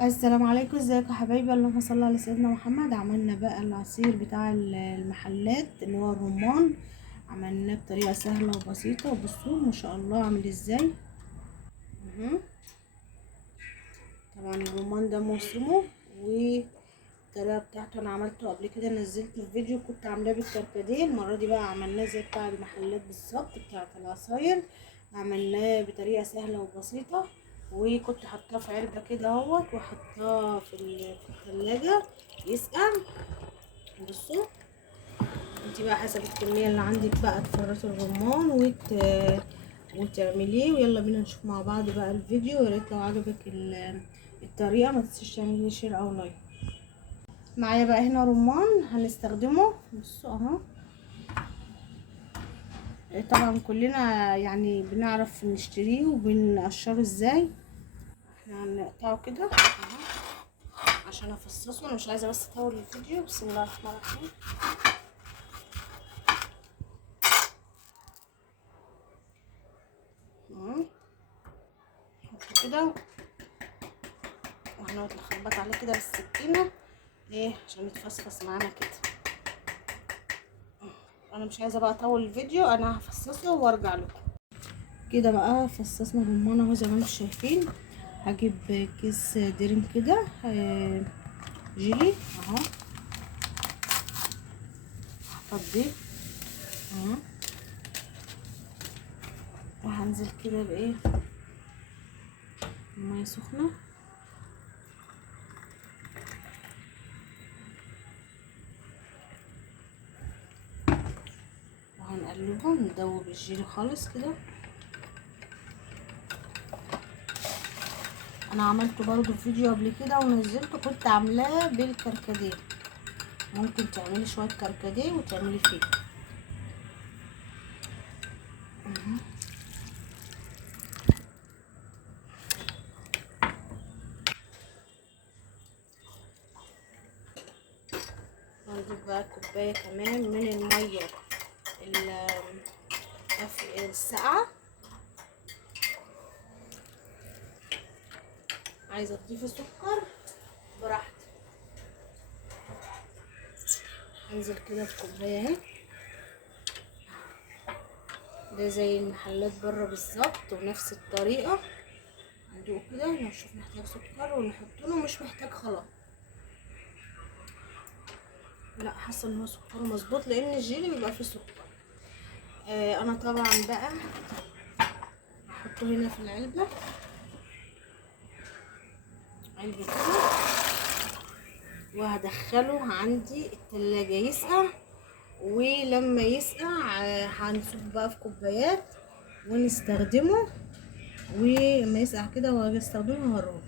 السلام عليكم، ازيكم يا حبايبي؟ اللهم صل على سيدنا محمد. عملنا بقى العصير بتاع المحلات اللي هو الرمان. عملناه بطريقه سهله وبسيطه، وبصوا ما شاء الله عامل ازاي. مهم. طبعا الرمان ده موسمه، والطريقه بتاعته انا عملته قبل كده، نزلته في فيديو كنت عاملاه بالكركديه. المره دي بقى عملناه زي بتاع المحلات بالظبط بتاعه العصاير. عملناه بطريقه سهله وبسيطه، وكنت حاطاه في علبه كده اهوت، وحطاه في الثلاجه يسقع. بصوا انت بقى حسب الكميه اللي عندك بقى تفرطي الرمان وتعمليه. ويلا بينا نشوف مع بعض بقى الفيديو. يا ريت لو عجبك الطريقه ما تنسيش تعملي شير او لايك. معايا بقى هنا رمان هنستخدمه، بصوا اهو. طبعا كلنا يعني بنعرف نشتريه وبنقشره ازاي. احنا هنقطعه كده اهو عشان افصصه. انا مش عايزه بس اطول الفيديو. بسم الله الرحمن الرحيم. نحطه كده وهنقعد نخبط عليه كده بالسكينه، ايه، عشان يتفصفص معانا كده. انا مش عايزه بقى اطول الفيديو، انا هفصصه وارجع لكم. كده بقى فصصنا الرمان اهو زي ما انتم شايفين. هجيب كيس دريم كده جيلي اهو، هفضيه اهو، وهنزل كده بايه، ميه سخنه، وهنقلبه ندوب الجيلي خالص كده. انا عملته برضو فيديو قبل كده ونزلته، كنت عاملاه بالكركديه. ممكن تعملي شويه كركديه وتعملي فيه. هنضيف بقى كوبايه كمان من الميه الساقعه. عايزه تضيفي سكر براحتك. انزل كده بكوبايه اهي، ده زي المحلات بره بالظبط ونفس الطريقه. ندوق كده نشوف محتاج سكر ونحط له، مش محتاج خلاص. لا، حاسه ان هو سكره مظبوط لان الجيلي بيبقى فيه سكر. انا طبعا بقى هحطه هنا في العلبه كده، وهدخله عندي التلاجة يسقع. ولما يسقع هنصب بقى في كوبايات ونستخدمه. ولما يسقع كده واجي استخدمه هروح.